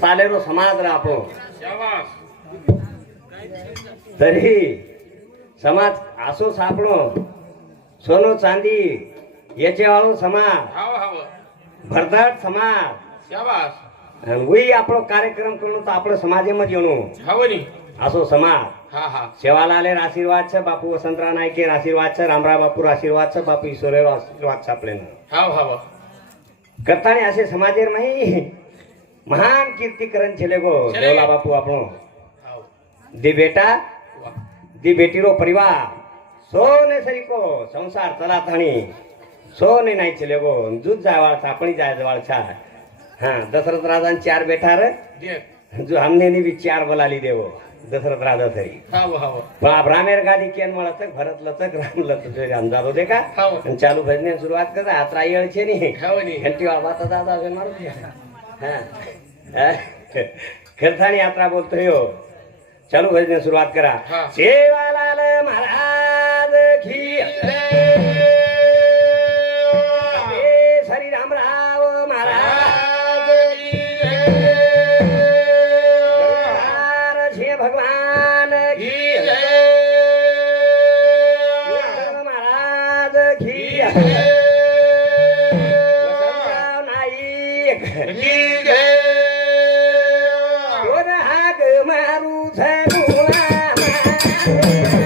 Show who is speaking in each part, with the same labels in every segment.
Speaker 1: चालेलो समाज राहतो तरी समाज असो सापडो सोनो चांदी याचे वाळू समाज भरदाट समाज। उई आपलो कार्यक्रम करणं तर आपलं समाजेमध्ये येणो।
Speaker 2: नी
Speaker 1: असो समाज।
Speaker 2: हा हा।
Speaker 1: सेवालालेर आशीर्वाद छ बापू वसंतराव नायकेर आशीर्वाद छ रामराव बापूर आशीर्वाद छ बापू ईश्वरेर आशीर्वाद छ आपल्यानं
Speaker 2: हाव हाव।
Speaker 1: करताने असे समाजेर नाही મહાન કીર્તિકરણ છે લેગો દેવલા બાપુ આપણો દી બેટા દી બેટીરો પરિવાર સોને સરીકો સંસાર તલાથાણી સોને નાઈ છે લેગો જૂજ જાવાળ છે આપણી જાય જવાળ છે હા દશરથ રાજાને ચાર બેઠા રે જો અમને ની બી ચાર બોલાલી દેવો દશરથ રાજા થઈ
Speaker 2: પણ
Speaker 1: આ રામેર ગાડી કેન મળત ભરત લતક રામ લતક અંધારો દેખા ચાલુ ભજને શરૂઆત કરે આ ત્રાયળ છે ને ઘંટી વાત દાદા છે મારું खरसाणी यात्रा बोलतोय हो? चालू भजन सुरुवात करा। सेवा लाल महाराज की Thank you.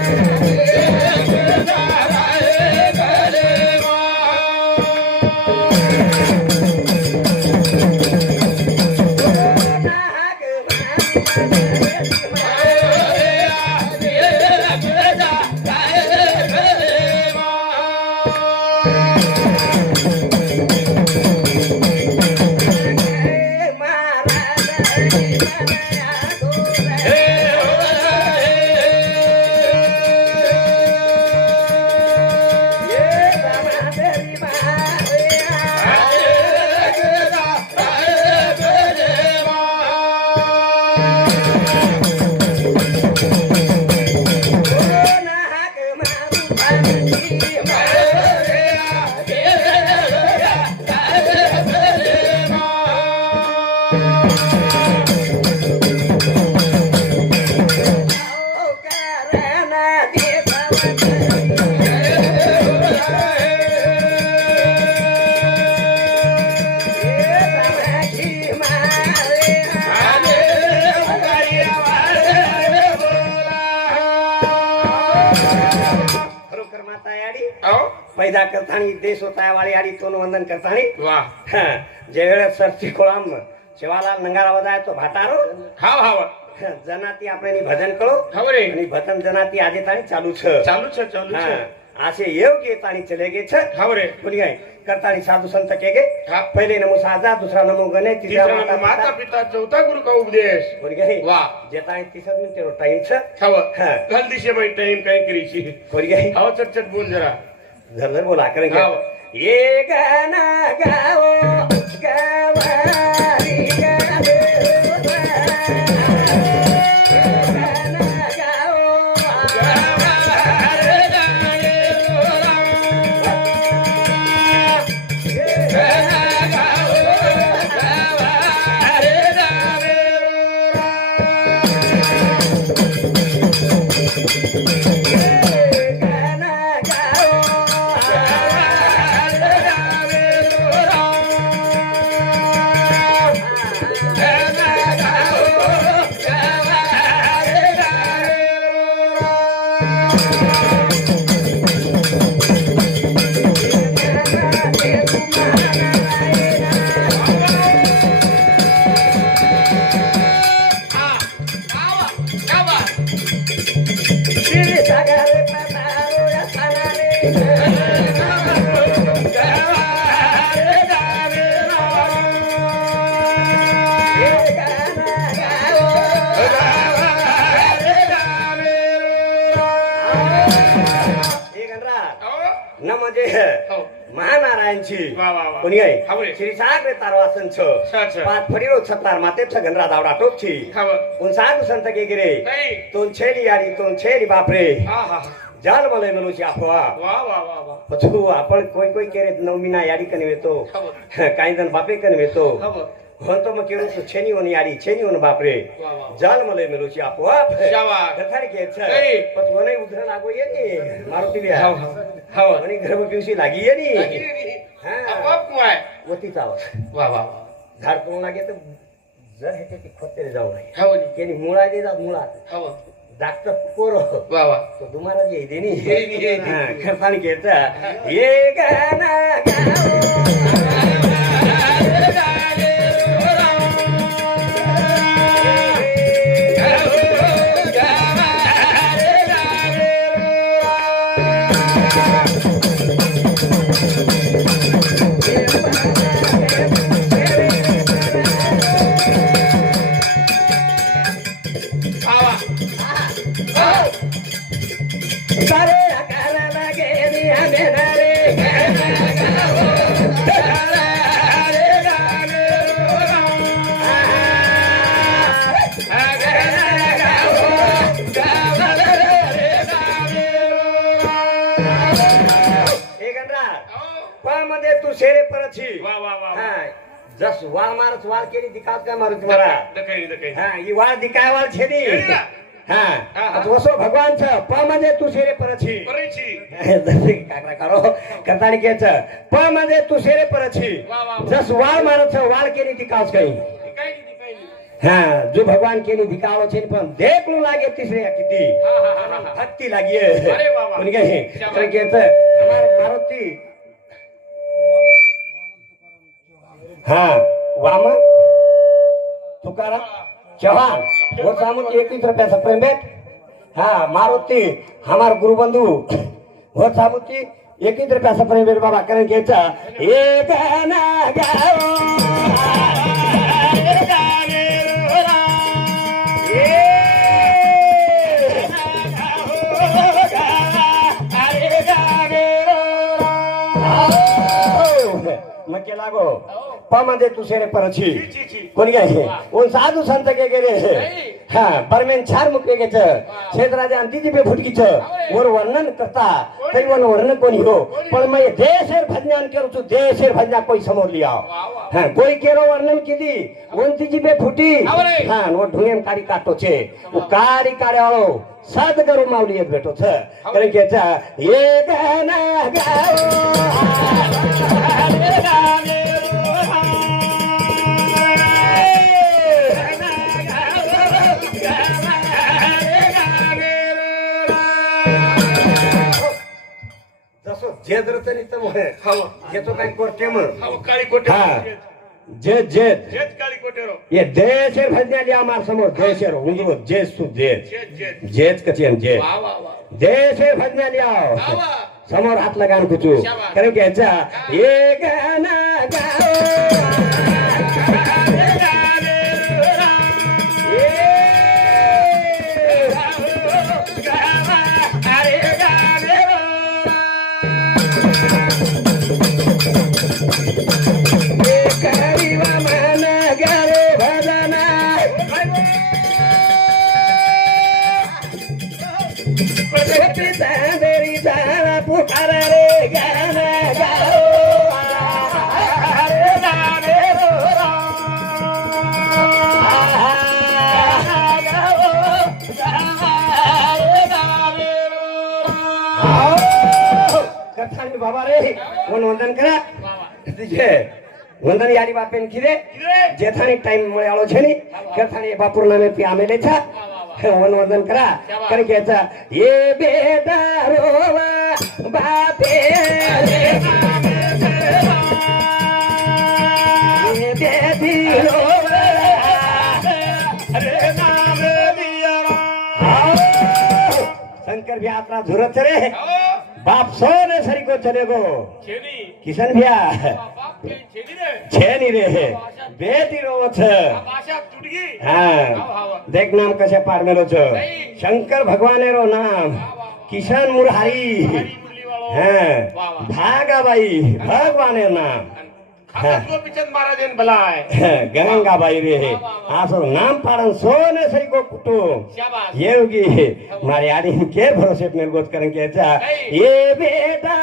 Speaker 1: Mama. करता देश वाली आणि तोन वंदन करता जे वेळेस सरची खोळाम शेवाला नंगारा वजाय तो भाटारो
Speaker 2: हा हा
Speaker 1: जनाती आपण भजन करो
Speaker 2: आणि
Speaker 1: भजन जनाती आजे ताणी चालू छ
Speaker 2: चालू छ. चालू
Speaker 1: असे येव तानी ताणी चले गे छ.
Speaker 2: खावरे
Speaker 1: बोलिये करताणी साधु संत के गे. पहिले नमो साधा दूसरा नमो गणे तिसरा माता, माता
Speaker 2: पिता चौथा गुरु का उपदेश
Speaker 1: बोलिये
Speaker 2: वा.
Speaker 1: वाह ताणी तिसर दिन तेरो टाइम छ.
Speaker 2: खाव कल दिशे भाई टाइम काय करीची
Speaker 1: बोलिये
Speaker 2: हाव चट चट बोल जरा.
Speaker 1: बोला गाव. ये गाना गाओ गवारी गावे ઉનિયાઈ શ્રી સાગ રે તારો આસન છ. પાંચ ફરીરો છતાર માતે છગન રાધાવડા ટોપ છી ઉન સાગ સંત કે ગિરે. તું છેલી યારી તું છેલી બાપરે. જાલ મળે મનુ છે આપો આ. પછું આપણ કોઈ કોઈ કેરે નવમીના યારી કને વેતો કાંઈ દન બાપે કને વેતો હું તો મેં કેવું છું છેનીઓની આડી છેનીઓને બાપરે
Speaker 2: વાહ, વાહ.
Speaker 1: જાલ મળે મેલું છે આપોઆપ
Speaker 2: શાબાશ.
Speaker 1: કથારી કે છે કઈ? પછી મને ઉધરા લાગો એ ને મારું ટીવી હાવ,
Speaker 2: હાવ.
Speaker 1: મને ઘરમાં પીવસી લાગી એ ની લાગી
Speaker 2: રહી.
Speaker 1: હા. આપોઆપ
Speaker 2: કુવાય.
Speaker 1: ઓતી ચાલો
Speaker 2: વાહ, વાહ, વાહ.
Speaker 1: ધાર કોણ લાગે તો જર હેઠેથી ખોતેરે જાવ નહીં
Speaker 2: હાવ જી.
Speaker 1: કેની મૂળા દે જાત મૂળા
Speaker 2: હાવ.
Speaker 1: ડાક્ટર કોરો
Speaker 2: વાહ, વાહ.
Speaker 1: તો તમારા જે દેની એની, એની. वाद का मारुती महाराज
Speaker 2: दकाई दकाई हा
Speaker 1: काय वाद छेडी वसो भगवान छ प म्हणजे तुसेरे परछी. परेची काकडा करो प म्हणजे तुसेरे परछी.
Speaker 2: वा,
Speaker 1: जस वाळ मानत छ वाळ केली ती काच काही.
Speaker 2: काय
Speaker 1: हा जो भगवान केली धिकावो छे पण देखलू लागे तिसरे किती.
Speaker 2: हा
Speaker 1: हत्ती लागी. अरे
Speaker 2: वा वा.
Speaker 1: मारुती. हा वामन तुकाराम चौहान वो सामून एक रुपयाचा रुपया सप्रेम बेट हाँ हमार गुरुबंधू वो सामुती एक ही रुपया सप्रेम बेट बाबा कारण घ्यायचा एक मग केला गो पामा दे तुसेरे परछी कोण घ्यायचे कोण साधू संत के गेले हा। बरमेन चार मुख्य घेच क्षेत्राच्या अंती दिपे फुटकीच वर वर्णन करता। तरी वन वर्णन कोणी हो? पण मग देशेर भजनान करू तू देशेर भजना कोई समोर लिया। हा कोई केरो वर्णन केली कोणती जिपे फुटी। हा नो ढुंगेम कारी काटो छे। वो कारी कार्याळो सदगुरु माऊली एक भेटो छ। कारण की याचा एक ना गाओ केंद्र तरी तर येतो काही कोटे मग?
Speaker 2: काली कोटे
Speaker 1: जे जे
Speaker 2: जेत काळी कोटेरो
Speaker 1: ये देशे भजनाली आम्हाला समोर. देशेरो उंगलो जेस तू जेत जेत. कची आणि जेत? देशे भजनाली आव समोर हात लगान कुचू. कारण की याचा एक ना गाव કરતાની બાબા રે મન વંદન કરા જે વંદન યારી બાપેન ખીરે જેથાની ટાઈમ મળ્યાળો છે ની કરતાની બાપુર નામે પ્યામે લેછા हवन वदन करा कारण घ्यायचा ये बेदारो बापे शंकर भी आपला झुरत रे. बाप सोने सरी को चले गो. किशन भैया. छेनी रे. बेटी रोवत हाँ. देख नाम. कसे पार मेलो छ शंकर भगवान रो नाम किसान भागा भागाबाई. भगवान नाम. गंगाबाई रे. आसो नाम पाडन सोने सरी गो कुटुंब. येवगी. मारे आडी के भरोसे मेलगोत करण केचा ये बेटा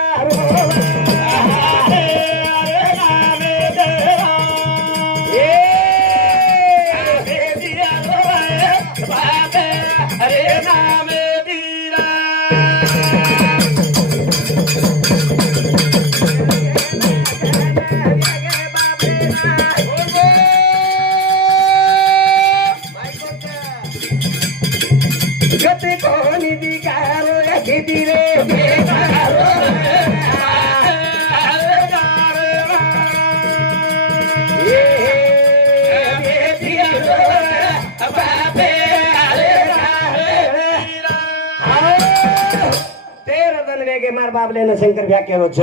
Speaker 1: कति कहानी बिगारो लेखिदिने तेह्र मार बाबलेन। शङ्कर व्याख्यानो छ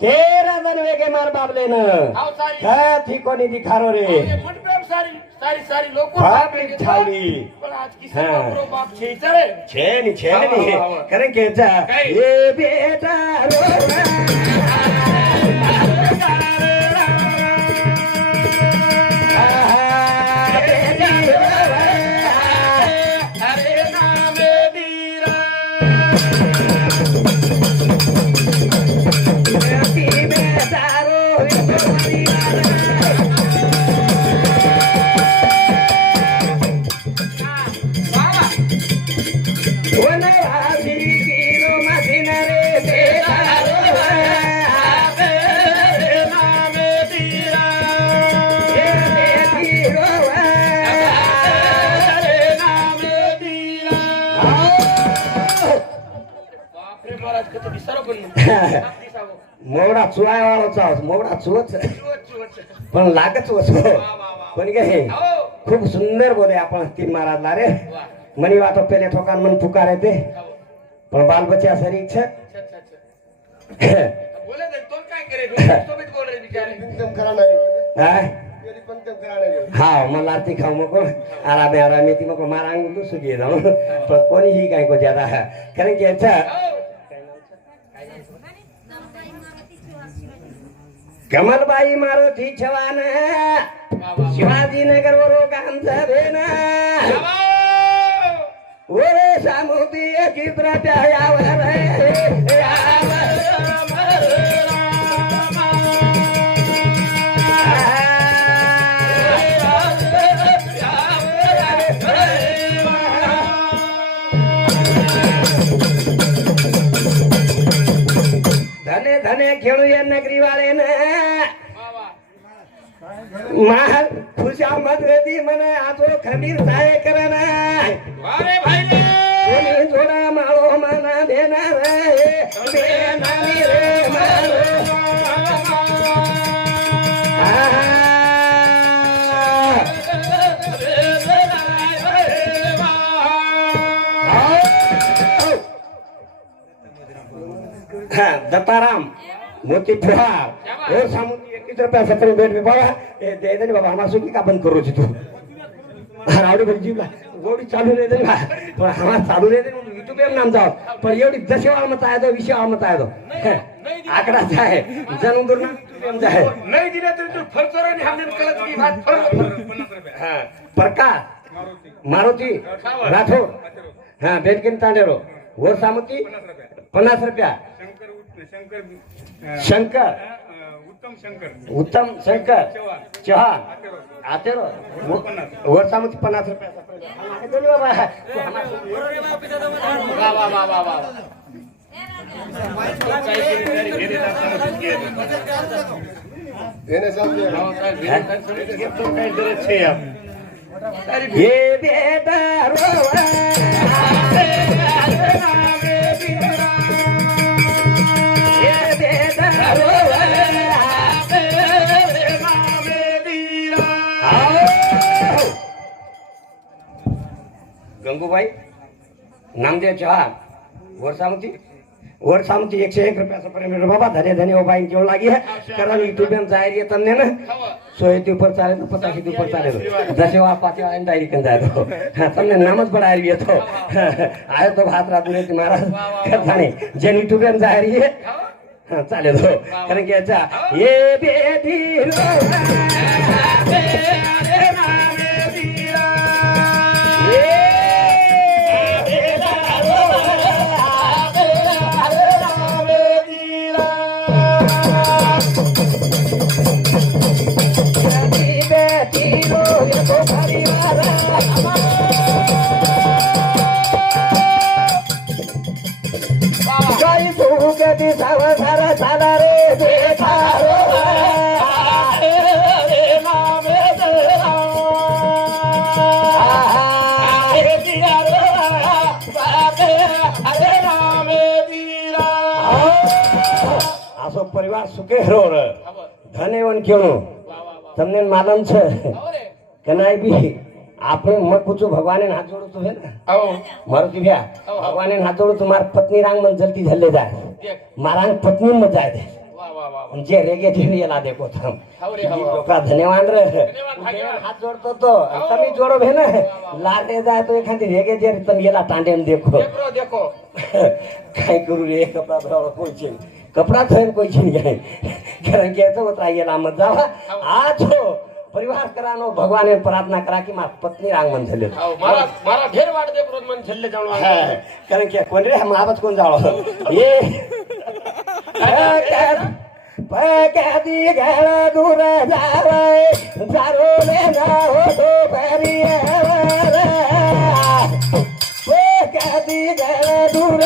Speaker 1: तेह्र जन वेगे मार बाबलेन रे
Speaker 2: સારી. કાથી કોની દીખારો રે મંડપેમ સારી સારી સારી લોકો પાપડી
Speaker 1: થાળી.
Speaker 2: પણ આજ કિસ્સો હા. બાપરો બાપ છે તારે
Speaker 1: છે ની છે આવો, ની આવો, આવો. કારણ કે જા કઈ? એ બેટા રો આહા, हा चुवच पण लागच वच हो. पण काय खूप सुंदर बोले आपण तीन महाराजला रे. मनी वाटो पेले ठोकान मन पुकारे ते पण बाल बच्चा सारी इच्छा. हा. मग लाती खाऊ मग आरामे आरामे ती मग मारा अंगू सुगी जाऊ. पण कोणी ही काय को ज्यादा? कारण की याच्या कमलबाई मारुती छवान शिवाजीनगर वरून आमचा बेना ओरे सामुदी चित्र त्यावर ધને ધને ખેડુએ નગરી વાળે ને માર ખુશા મત વેદી મને આ તો ખમીર થાય કરે ને જોડા માળો માના દેના રે. દેના રે મારો. खान दत्ताराम मोती फुहार
Speaker 2: हे
Speaker 1: सामून एकतीस रुपया सत्तर भेट मी बाबा हे द्यायचं बाबा आम्हाला सुखी कापण करू तू रावडी भाई जीवला गोडी चालू नाही देना पण आम्हाला चालू नाही देना युट्यूब एम नाम जाओ पण एवढी दशेवा आमत आहे तो विषय आमत आहे तो
Speaker 2: आकडाच
Speaker 1: मारुती राठोड हा बेटकिन तांडेरो वर सामती पन्नास रुपया
Speaker 3: शंकर
Speaker 1: शंकर.
Speaker 3: उत्तम शंकर.
Speaker 1: उत्तम शंकर. चव्हाण. आते वरचा मग पन्नास रुपया. गंगूबाई नामदेव चहा वर सांगती वर सांगती एकशे एक रुपयाचा प्रेम बाबा धने धने ओ हो, बाई जेवण लागी कारण युट्यूब जाहीर येत नाही ना. सो येते ऊपर चाले तो पचास चालेल. जसे वा पाचे आयन डायरी कन जाए तो नामच बड़ा आयरी तो. आयो तो भात राहतो में महाराज. करता नहीं जन यूट्यूब में जाहिर है कारण की अच्छा ये बेटी જગદી સંસાર સારા રે દેખારો આસો પરિવાર સુખેરો રહે ધન એવન કેણો તમને માલમ છે. કનાઈ બી. આપણે મત પૂછું ભગવાને હાથ જોડું તું હે ને
Speaker 2: આવો.
Speaker 1: મારું કી ભ્યા ભગવાને હાથ જોડું તું મારી પત્ની રાંગ મને જલ્દી જલ્લે જાય
Speaker 2: દેખ.
Speaker 1: મારા પત્ની માં જાય દે
Speaker 2: વાહ, વાહ, વાહ, વાહ.
Speaker 1: જે રેગે છે લા દેખો તમ
Speaker 2: આવો રે, આવો, આવો.
Speaker 1: છોકરા ધન્યવાદ રે ધન્યવાદ, ભાગ્યવાન. હાથ જોડતો તો તમે જોડો ભે ને લાડે જાય તો એખાદી રેગે જે તમે એલા ટાંડે ને દેખો
Speaker 2: દેખરો, દેખો.
Speaker 1: કઈ કરું રે કપડા ભરાવા કોઈ છે નહીં. કપડા થઈને કોઈ છે નહીં કારણ કે તો ઉતરાયેલા મત જાવા આ છો परिवार करा नो भगवाने प्रार्थना करा की माझ्या पत्नी रांग मन झाले
Speaker 2: मला मन झाले
Speaker 1: कारण की कोण रे महाबाज कोण जाळो ये. पकदी घर दूर जावे जारो ले ना हो तो परियावर पकदी घर दूर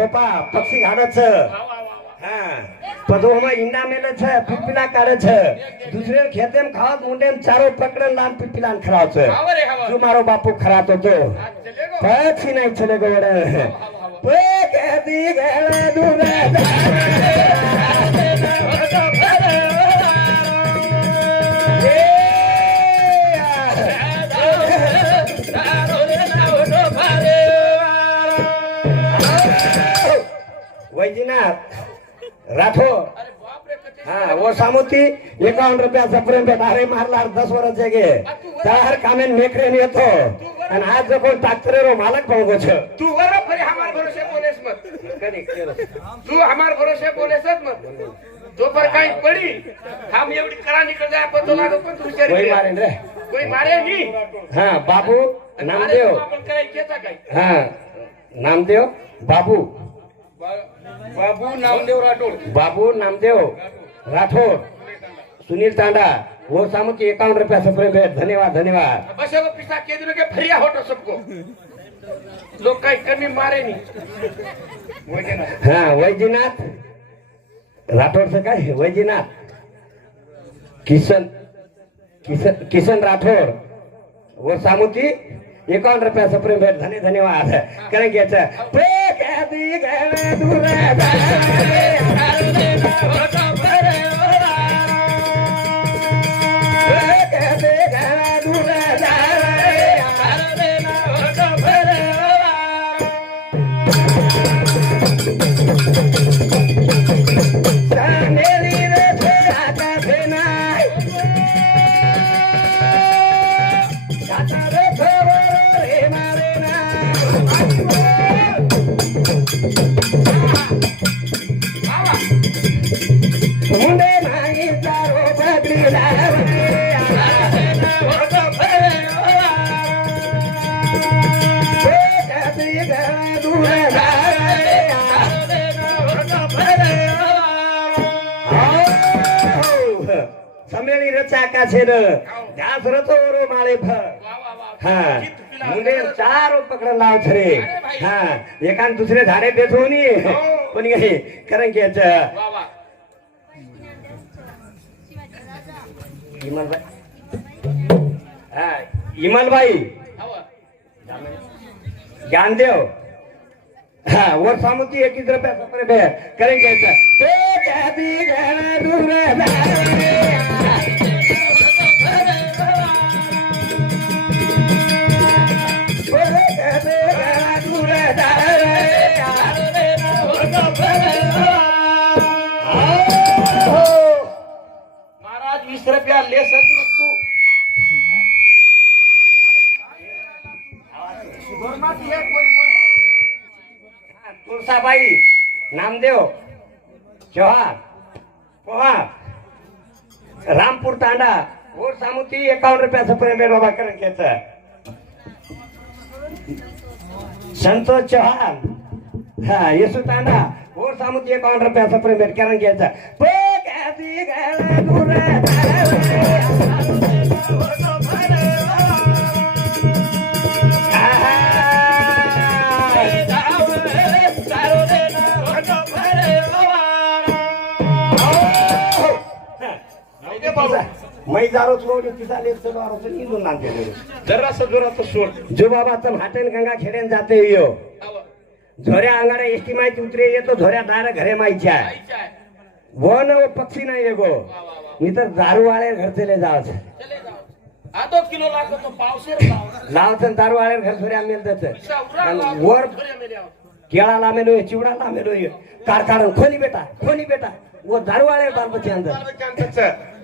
Speaker 1: પપ્પા પક્ષી ખાવે છે. હા. પદોમાં ઈંડા મેલે છે પીપીલા કાઢે છે. દૂસરે ખેતેમ ખાવા મુંડે ચારો પકડે લાન પીપીલા ખરાબ છે
Speaker 2: તું
Speaker 1: મારો બાપુ ખરાબ તો જો. પછી નહીં છેલે ગોડે देणार राठोड
Speaker 2: हा वो सामोती
Speaker 1: एकावन्न रुपयाचा प्रेम भेट अरे मारला दस वर जगे
Speaker 2: तर
Speaker 1: कामेन मेकरेन येतो.
Speaker 2: आणि
Speaker 1: आज जो कोण टाकतरे रो मालक भाऊ गोछ
Speaker 2: तू वर फरी हमार भरोसे बोलेस मत तू हमार भरोसे बोलेस मत तो पर काही पडी. हम एवढी करा निकल जाय पण लागो पण तू विचार कोई
Speaker 1: मारेन रे.
Speaker 2: कोई मारे नी
Speaker 1: हा बाबू नामदेव.
Speaker 2: आपण काय केता काय?
Speaker 1: हा नामदेव बाबू. बाबू
Speaker 3: नामदेव राठोड.
Speaker 1: बाबू नामदेव राठोड. सुनील तांडा वो सामू की एकावन रुपया सब रुपये धन्यवाद धन्यवाद.
Speaker 2: बस वो पिसा के दिन के फरिया होटो सबको. लोग कहीं कमी मारे नहीं.
Speaker 1: हाँ वैजीनाथ राठोड से काय? वैजीनाथ किशन किशन किशन राठोड. वो सामू की एकावन्न रुपया सप्रेम भेट धन्य धन्यवाद. कारण घ्यायचं दासरथोरो माळे फळ
Speaker 2: हा. मुले
Speaker 1: चार पकड लाव छरे
Speaker 2: हा.
Speaker 1: एकान दुसरे झाडे देत होणी पण हे कारण की याच इमलबाई हा इमलबाई. ज्ञानदेव. हा वर सामुती एकवीस रुपया सतरा कारण घ्यायचं
Speaker 2: ते कधी घ्यायला दूर महाराज वीस रुपया ले सकत तू सुगरमाती है कोणी पण
Speaker 1: तुळसाबाई नामदेव चव्हाण पोहा रामपूर तांडा वर सामुती एकावन्न रुपयाचं प्रेम बाबा करून घ्यायचं संतोष चव्हाण हा येसू तांडा वर सामुती एकावन्न रुपयाचं प्रेम करून घ्यायचं पे कधी गेला दूर चलो आरो चल इलून नांदे
Speaker 2: जरासं जोरात सोड
Speaker 1: जो बाबा तम हाटेन गंगा खेडेन जाते यो. झोऱ्या अंगाडा एसटी माहिती उतरे येतो झोऱ्या दार घरे माहिती आहे. वन व पक्षी नाही आहे गो वा, वा,
Speaker 2: वा.
Speaker 1: मी तर दारू वाळे घरचेले जावच.
Speaker 2: आधो किलो लागतो पावसेर
Speaker 1: घर झोऱ्या मेल
Speaker 2: लाव. वर.
Speaker 1: केळा लामेलो चिवडा लामेलो कार कारण खोनी बेटा खोनी बेटा वो दारू वाळे बाल बच्चे अंदर.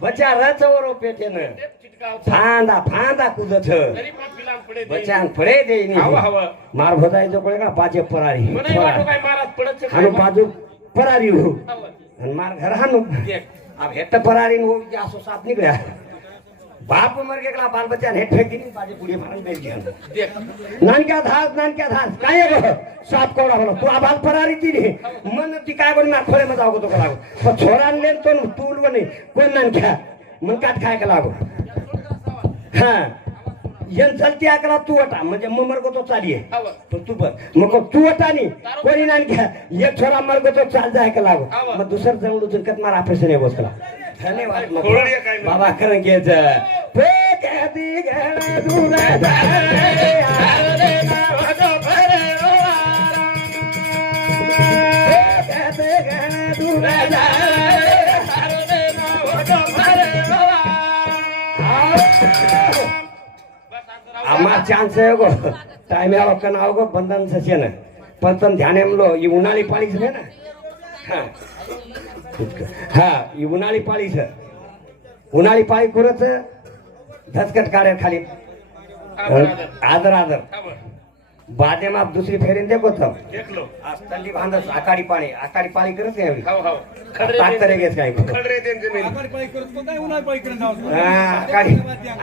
Speaker 2: बचा
Speaker 1: रचवर रोपे न फांदा फांदा कूद छ
Speaker 2: बच्चा कुदत बचान
Speaker 1: फळे देईन. मार भोजाय जो का? पाचे परारी.
Speaker 2: हनु
Speaker 1: पाजू परारी हो. आणि मार घर हानू
Speaker 2: अब
Speaker 1: हेट परारी हो असो साथ निघल्या बाप मर गेला बाल बच्चा हे ठेकीने पाजे पुढे मारून बेल नानक्या धास नानक्या धास. काय ग साफ कौन होणार तू आबाल फरारी ती नहीं? मन ती काय बोल ना खोले मजा आगो तो करागो म्हणजे पण छोरा ने तो तूल बने कोई नान क्या मन काट काय कलागो हा. यन चलती आकला तू अटा म्हणजे मुमर मरगो तो चालिए तो तू बघ. मग तू वटा नी कोणी नानक्या? ये छोरा मरगो तो चाल जाय कलागो मग दुसरं जवळ उचलकत मारा ऑपरेशन आहे बसला. धन्यवाद बाबा खरं
Speaker 2: అమ్మా ఛాన్స్
Speaker 1: ఏగో టైం ఏ ఒక్క నాగో బంధన్ ససేన పంతం ధ్యానంలో ఈ ఉండాలి పాలించలేనా हा उन्हाळी पाळीच उन्हाळी पाळी करूच धसकट कार्य खाली
Speaker 2: आदर
Speaker 1: आदर. बादे माप दुसरी फेरीन देखो तब आज तल्ली बांधस आकाडी पाळी. आकाडी पाळी करत नाही आम्ही.
Speaker 2: हो, हो. ताकतरे घेत काय खडरे देन जमीन. आकाडी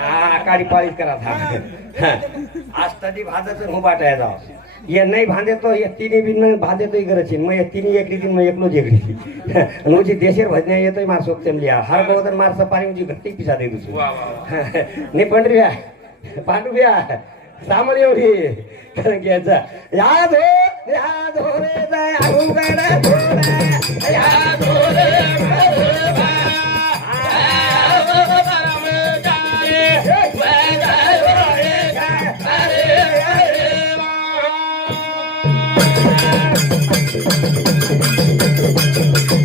Speaker 1: आकाडी पाळी करा आज तल्ली भांदाचं हुबाटाय जाव. हे नाही भांदेतो हे तिने बिन नाही भांदेतो गरज मग तिने एक रीतीन मग एकलोच एक रीती मुझी देशेर भजन्या येतोय मार सोपतेम लिहा हर गोदर मार पाणी उची घट्टी पिसा दे दुसरी नाही पंढऱ्या पांडुव्या सामान एवढी कारण की याचा याद हो याद हो रे।
Speaker 2: Thank
Speaker 1: you.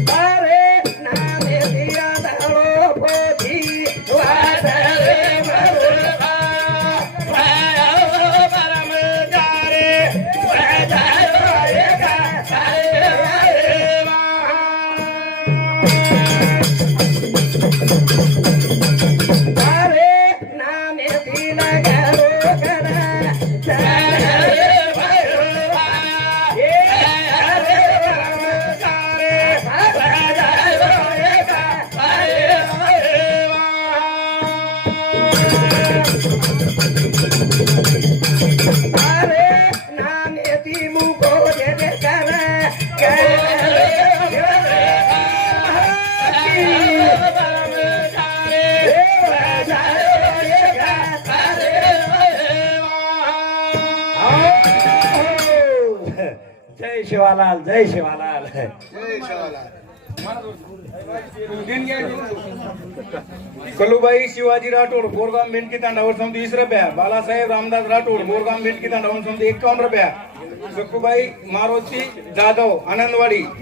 Speaker 1: जय शिवालाल जय शिवालाल
Speaker 3: कलुबाई शिवाजी राठोड बोरगाम मेंढकी तांडावर समती वीस रुपया. बालासाहेब रामदास राठोड बोरगाम मेंढकी तांडावर समती एकावन्न रुपया. सकुबाई मारोती जाधव आनंदवाडी.